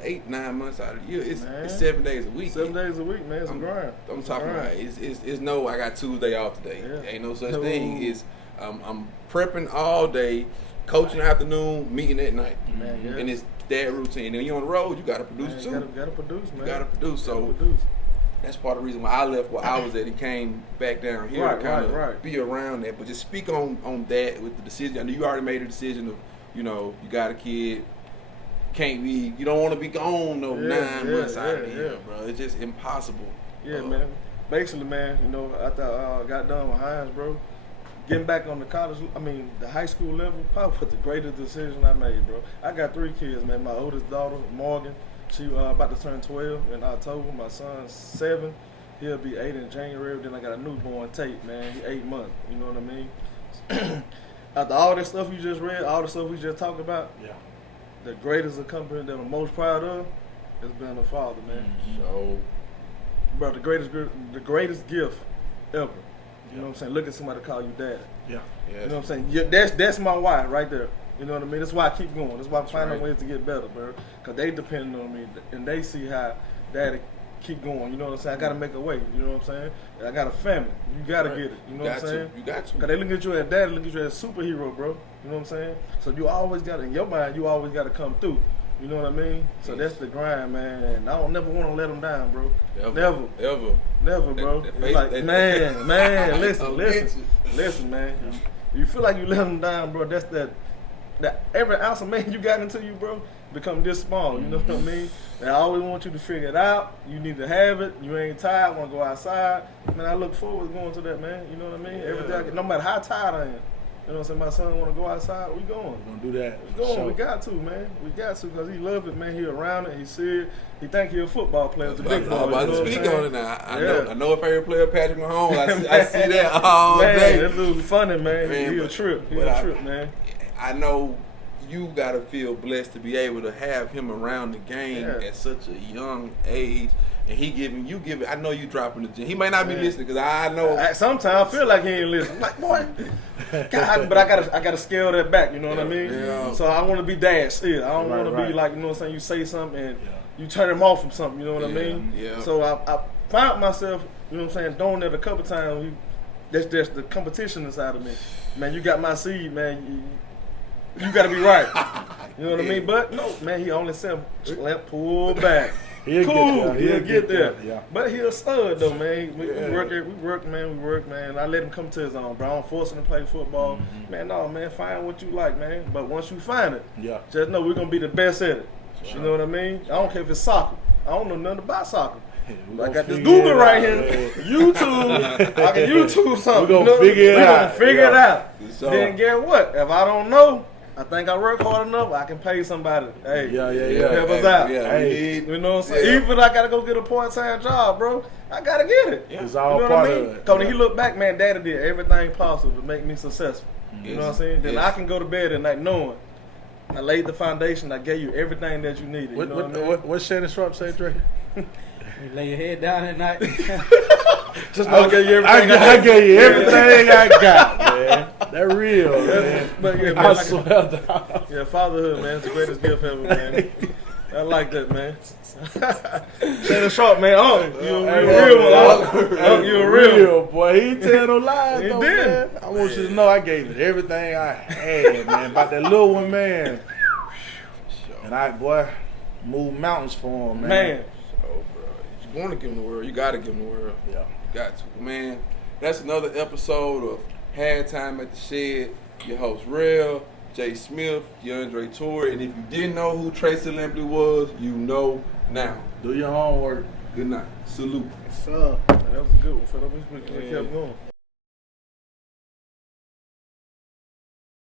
8-9 months out of the year, it's 7 days a week. 7 days a week, man. It's a grind. I'm talking about it's no I got Tuesday off today. Yeah. Ain't no such thing. It's I'm prepping all day, coaching afternoon, meeting at night, and it's that routine. And you on the road, you got to produce too. Got to produce, man. You got to produce. So that's part of the reason why I left where I was at and came back down here to kind of be around that. But just speak on that with the decision. I know you already made a decision of, you got a kid, you don't want to be gone 9 months out of the year, bro. It's just impossible. Yeah, man. Basically, man, after I got done with Haynes, bro, getting back on the high school level, probably was the greatest decision I made, bro. I got 3 kids, man. My oldest daughter, Morgan, she about to turn 12 in October. My son's 7. He'll be 8 in January. Then I got a newborn, Tate, man. He's 8 months. You know what I mean? After all that stuff you just read, all the stuff we just talked about, the greatest accomplishment that I'm most proud of is being a father, man. So, bro, the greatest gift ever. You know what I'm saying? Look at somebody call you dad. Yeah. You know what I'm saying? That's my why right there. You know what I mean? That's why I keep going. That's why I'm finding ways to get better, bro. Because they depend on me, and they see how daddy keep going. You know what I'm saying? I got to make a way. You know what I'm saying? I got a family. You got to get it. You know what I'm saying? You got to. Because they look at you as daddy, look at you as a superhero, bro. You know what I'm saying? So you always got to, in your mind, you always got to come through. You know what I mean? So that's the grind, man. And I don't never want to let them down, bro. Never, bro. It's like, man, listen, man. You feel like you let them down, bro. That's that every ounce of man you got into you, bro, become this small. You know what I mean? And I always want you to figure it out. You need to have it. You ain't tired, want to go outside. Man, I look forward to going to that, man. You know what I mean? Every day, no matter how tired I am. You know what I'm saying? My son want to go outside. We going. We're going to do that. We going. Sure. We got to, man. We got to because he love it, man. He around it. He see it. He think he a football player. It's a big boy. I'm about to speak on it now. I know a favorite player, Patrick Mahomes. I see that all day. That dude funny, man. He a trip. He a trip, man. I know you got to feel blessed to be able to have him around the game at such a young age. And he giving, I know you dropping the gym. He may not be listening because I know. Sometimes I feel like he ain't listening. I'm like, boy, God, but I gotta scale that back. You know what I mean? Yeah. So I want to be dad still. I don't want to be like, you know what I'm saying? You say something and you turn him off from something. You know what I mean? Yeah. So I found myself, you know what I'm saying, doing that a couple times. That's the competition inside of me. Man, you got my seed, man. you got to be right. You know what I mean? But no, man, he only said pull back. He'll get there. Yeah. But he a stud though, man. We work, man. I let him come to his own, bro. I don't force him to play football. Mm-hmm. Man, no, man, find what you like, man. But once you find it, Yeah. just know we're gonna be the best at it. You know what I mean? I don't care if it's soccer. I don't know nothing about soccer. I got this Google right here, YouTube. I can YouTube something. We're gonna figure it out. Figure it out. So, Then get what? If I don't know, I think I work hard enough. I can pay somebody. Hey, help us out. Yeah, Hey. You know what I'm saying? Even if I gotta go get a part-time job, bro, I gotta get it. It's all You know part what I mean? of it. Cause when he look back, man, Daddy did everything possible to make me successful. You know what I'm saying? Then Yes. I can go to bed at night knowing I laid the foundation. I gave you everything that you needed. You know what I mean? What Shannon Sharp say, Dre? You lay your head down at night. Just know I gave you everything. I gave you everything I got, man. That real, man. But yeah, man, I swear to God. yeah, fatherhood, man, it's the greatest gift ever, man. I like that, man. Shannon Sharp, man. Oh, you a real one. You a real one. boy. He ain't tell no lies, He though, did. man. I want you to know I gave it everything I had, man. About that little one, man. And I, boy, moved mountains for him, man. Man. So, bro, you want to give him the world, you got to give him the world. Yeah. You got to. Man, that's another episode of Halftime at the Shed. Your host, Rel, Jay Smith, Deandre Torrey. And if you didn't know who Tracy Lampley was, you know now. Do your homework. Good night. Salute. What's up? Man, that was a good one, fella. We kept going.